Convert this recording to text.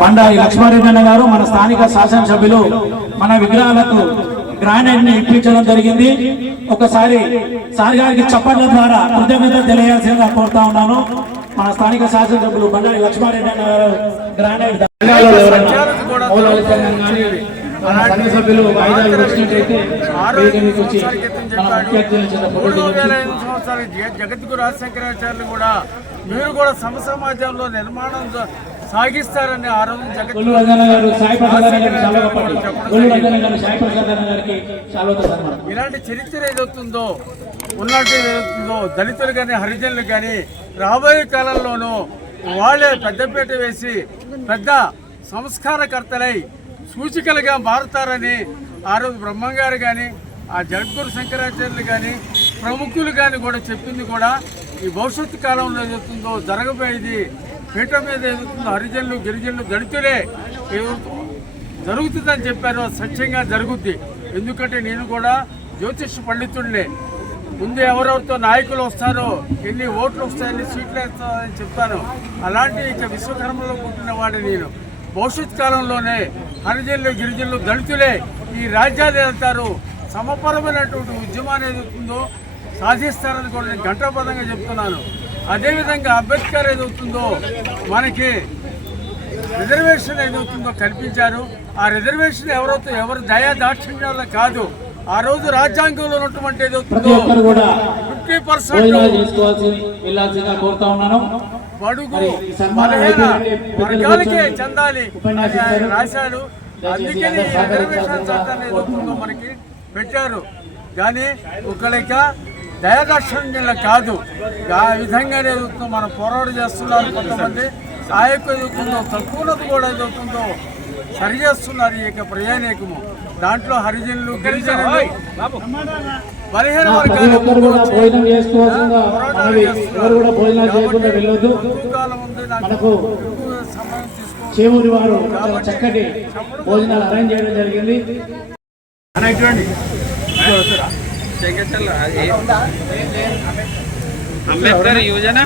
బండారి లక్ష్మారెడ్డి అన్న గారు మన స్థానిక శాసనసభ్యులు మన విగ్రహాలకు గ్రానైట్ ని ఇప్పించడం జరిగింది. ఒకసారి సార్ గారికి చప్పట్ల ద్వారా కృతజ్ఞత తెలియాల్సిందిగా కోరుతా ఉన్నాను. మన స్థానిక శాసనసభ్యులు బండారి లక్ష్మారెడ్డి అన్న గారు గ్రానైట్ సభ్యులు జగద్గురు రాజశేఖరాచార్యులు కూడా మీరు కూడా సమాజంలో నిర్మాణం సాగిస్తారని ఆ రోజు ఇలాంటి చరిత్ర ఏదవుతుందో ఉన్నట్టు ఏదవుతుందో దళితులు కానీ హరిజనులు కానీ రాబోయే కాలంలోనూ వాళ్ళే పెద్దపీట వేసి పెద్ద సంస్కారకర్తలై సూచికలుగా మారుతారని ఆ రోజు బ్రహ్మంగారు కానీ ఆ జగద్గురు శంకరాచార్యులు కానీ ప్రముఖులు కానీ కూడా చెప్పింది కూడా ఈ భవిష్యత్తు కాలంలో ఏదవుతుందో జరగబోయేది పీఠ మీద ఏదవుతుందో హరిజనులు గిరిజనులు దళితులే జరుగుతుందని చెప్పారు. సత్యంగా జరుగుద్ది. ఎందుకంటే నేను కూడా జ్యోతిష పండితుడినే. ముందు ఎవరెవరితో నాయకులు వస్తారో ఎన్ని ఓట్లు వస్తాయని సీట్లు వేస్తారని చెప్తాను. అలాంటి ఇక విశ్వకర్మలో పుట్టిన వాడు నేను. భవిష్యత్ కాలంలోనే హరిజనులు గిరిజనులు దళితులే ఈ రాజ్యాలు వెళ్తారు. సమపరమైనటువంటి ఉద్యమాన్ని ఏదవుతుందో సాధిస్తారని కూడా నేను ఘంటాపథంగా చెప్తున్నాను. అదేవిధంగా అంబేద్కర్ ఏదవుతుందో మనకి రిజర్వేషన్ ఏదవుతుందో కల్పించారు. ఆ రిజర్వేషన్ ఎవరు దయా దాక్షిణ్యాల కాదు. ఆ రోజు రాజ్యాంగంలో ఉన్నటువంటి ఏదవుతుందో 50% బడుగు బలహీన వర్గాలకే చెందాలి రాశాడు. అందుకని రిజర్వేషన్ చట్టాన్ని ఏదవుతుందో మనకి పెట్టారు. కానీ ఒకళ్ళక దయాదాక్షిణ్యంలో కాదు. ఆ విధంగా ఏదవుతుందో మనం పోరాటం చేస్తున్నారు. కొంతమంది ఆ యొక్క ఏదవుతుందో తక్కువనది కూడా ఏదవుతుందో సరి చేస్తున్నారు. ఈ యొక్క ప్రయాణికము దాంట్లో హరిజనులు గిరిజనులు బలహీన వర్గాలు చేమూరి వారు చక్కటి భోజనాలు అరేంజ్ చేయడం జరిగింది. అంబేద్కర్ యువజన